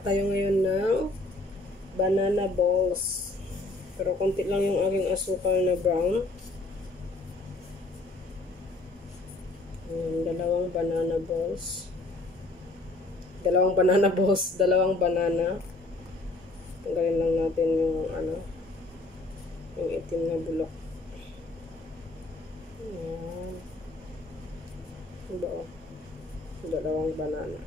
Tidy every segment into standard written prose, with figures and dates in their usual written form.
tayo ngayon ng banana balls. Pero konti lang yung aking asukal na brown. Ayan, dalawang banana balls. Dalawang banana. Tanggalin lang natin yung yung itim na bulok. Ayan. Diba, oh? Dalawang banana.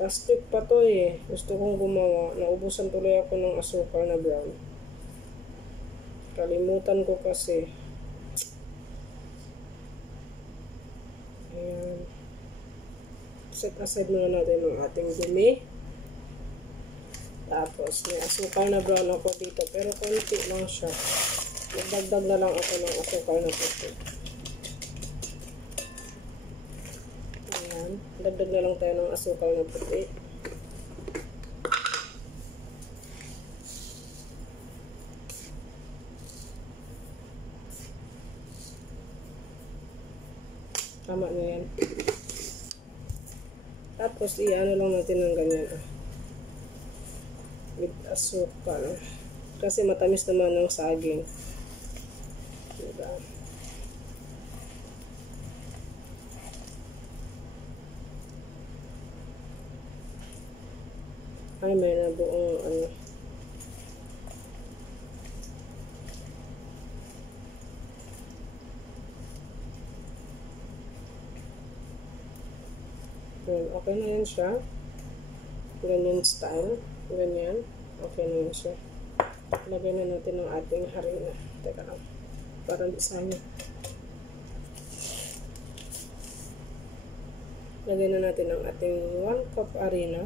Plastic pa to eh. Gusto kong gumawa. Naubusan tuloy ako ng asukal na brown. Kalimutan ko kasi. Ayan. Set aside muna natin ang ating dumi. Tapos, may asukal na brown ako dito. Pero konti lang siya. Magdagdag na lang ako ng asukal na puti. Ayan. Dagdag na lang tayo ng asukal na puti. Tama na yan. Tapos, i-ano lang natin ng ganyan. With asukal. Kasi matamis naman ng saging. Diba? Ay, may nabuong ano. Okay na yan siya. Ganyan style. Ganyan. Okay na yan siya. Lagay na natin ang ating harina. Teka lang. Para lisanya. Lagay na natin ang ating 1 cup harina.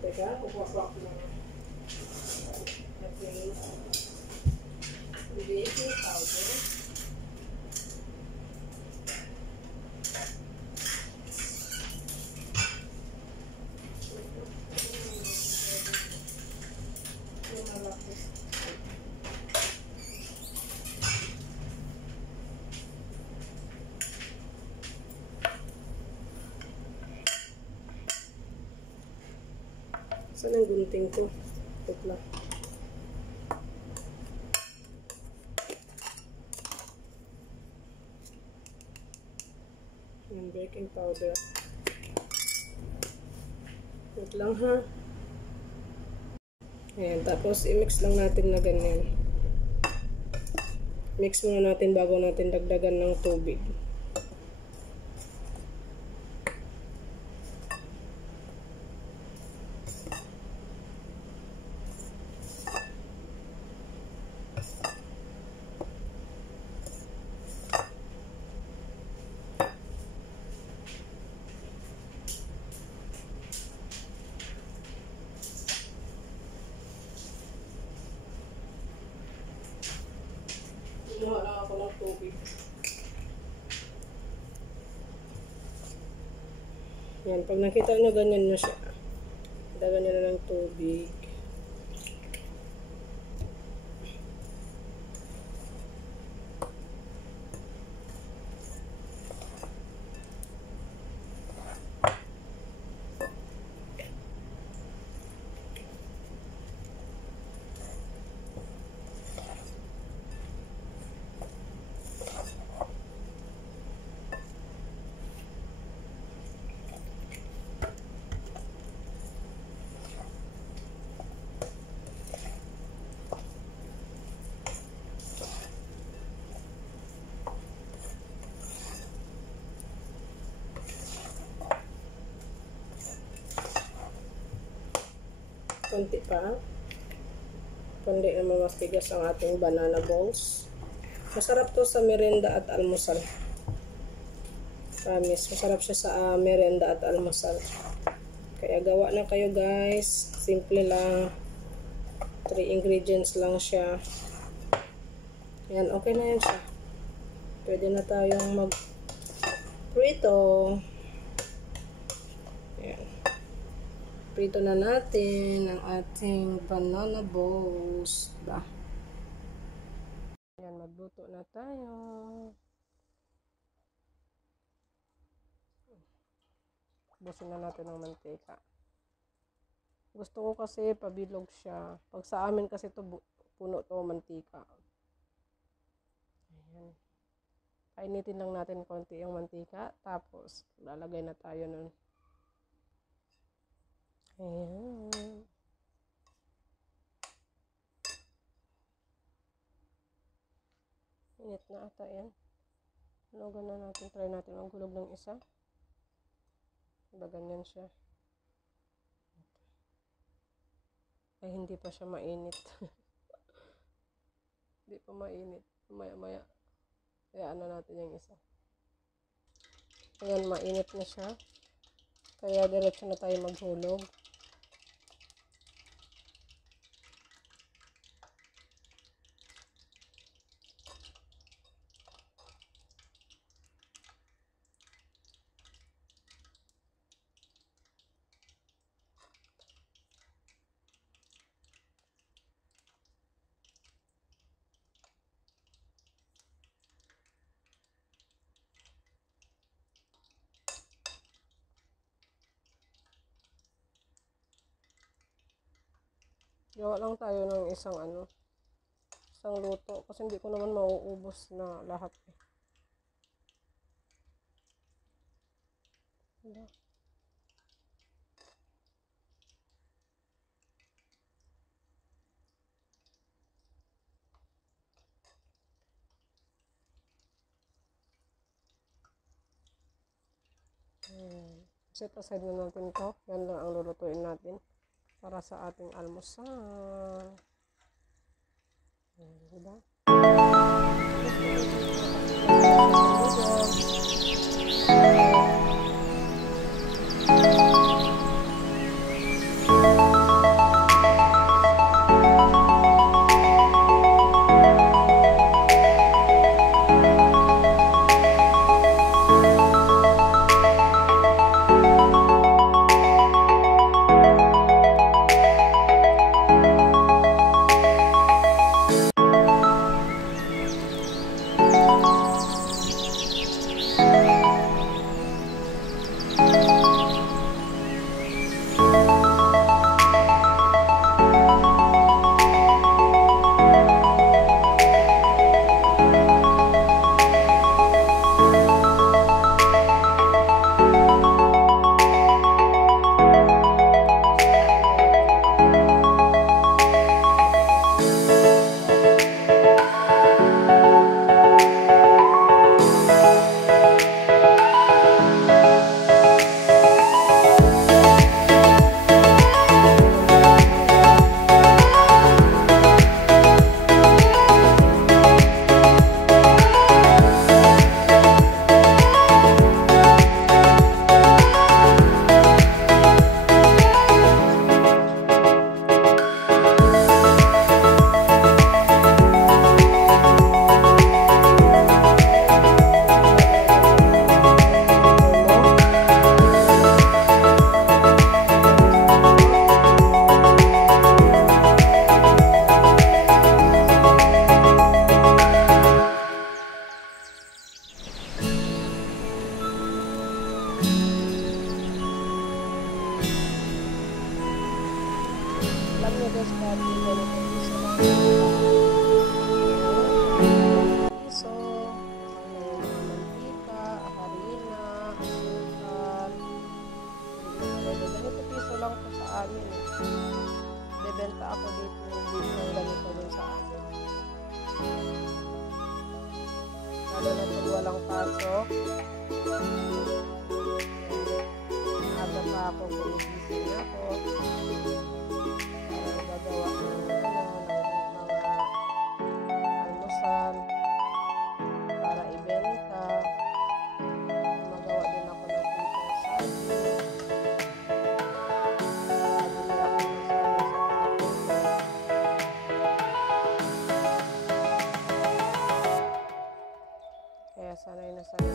Teka, kukwak na ating baking powder. Saan ang gunting ko? Tutla. Yung baking powder. Wait lang ha. Ayan, tapos i-mix lang natin na ganyan. Mix muna natin bago natin dagdagan ng tubig. Kumuha lang ako ng tubig. Yan, pag nakita nyo ganyan na siya, dagan nyo na ng tubig. Konti pa. Kundi naman mas tigas ang ating banana balls. Masarap to sa merienda at almusal. Promise, masarap siya sa merienda at almusal. Kaya gawa na kayo guys. Simple lang. 3 ingredients lang siya. Yan, okay na yan siya. Pwede na tayong mag-prito. Yan. Prito na natin ang ating banana balls. Diba? Yan, magluto na tayo. Busin na natin ng mantika. Gusto ko kasi pabilog siya. Pag sa amin kasi to puno to mantika. Ayan. Painitin lang natin konti yung mantika. Tapos, lalagay na tayo nun. Ayan. Init na ata yan. Lugan na natin. Try natin maghulog ng isa. Diba ganyan siya. Ay, hindi pa siya mainit. Hindi pa mainit. Maya-maya. Kaya ano natin yung isa. Ayan, mainit na siya. Kaya diretso na tayo maghulog. Gawa lang tayo ng isang luto. Kasi hindi ko naman mauubos na lahat. Diba? Set aside na natin to. Yan lang ang lulutuin natin para sa ating almusal. Diba? Bebenta ako dito ng ganito dun sa amin. Lalo na kung walang pasok. Aga pa ako, gumigising ako. Para gagawa ng mga almusal. Para ibenta. Magawa din ako ng pitong saging. Kaya sanay na sanay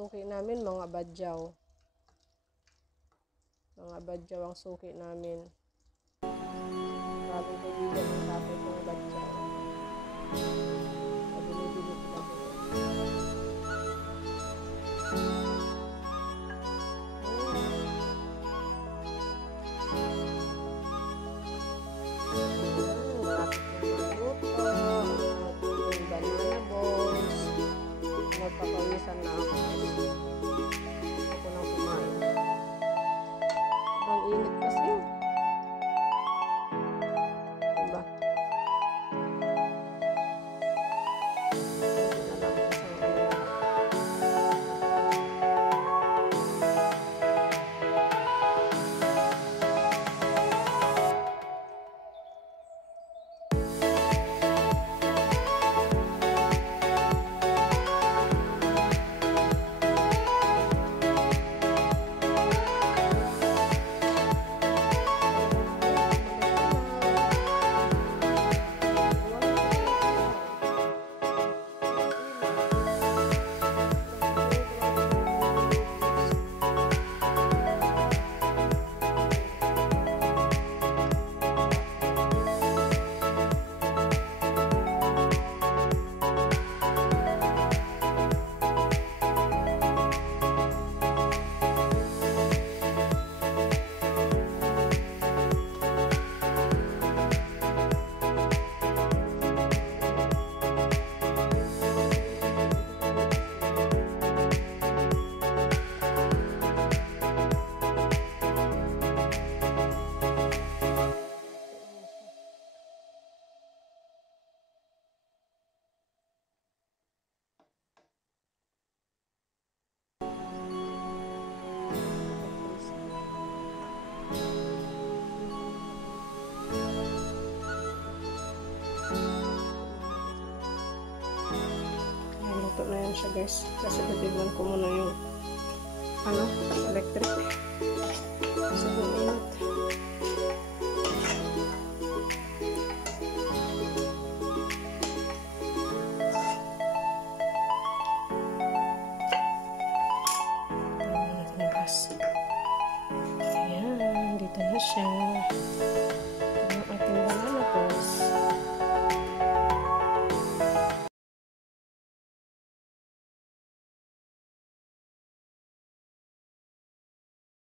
suki namin, mga badyaw. Mga badyaw ang suki namin. Maraming kaibigan ng tatay kong badyaw. Pabili-bili ko kami. Nagpapawisan na ako. Ako nang kumain. Sobrang init kasi. Diba? Luto na yan siya guys. Kasi titignan ko muna yung electric. Sobrang init.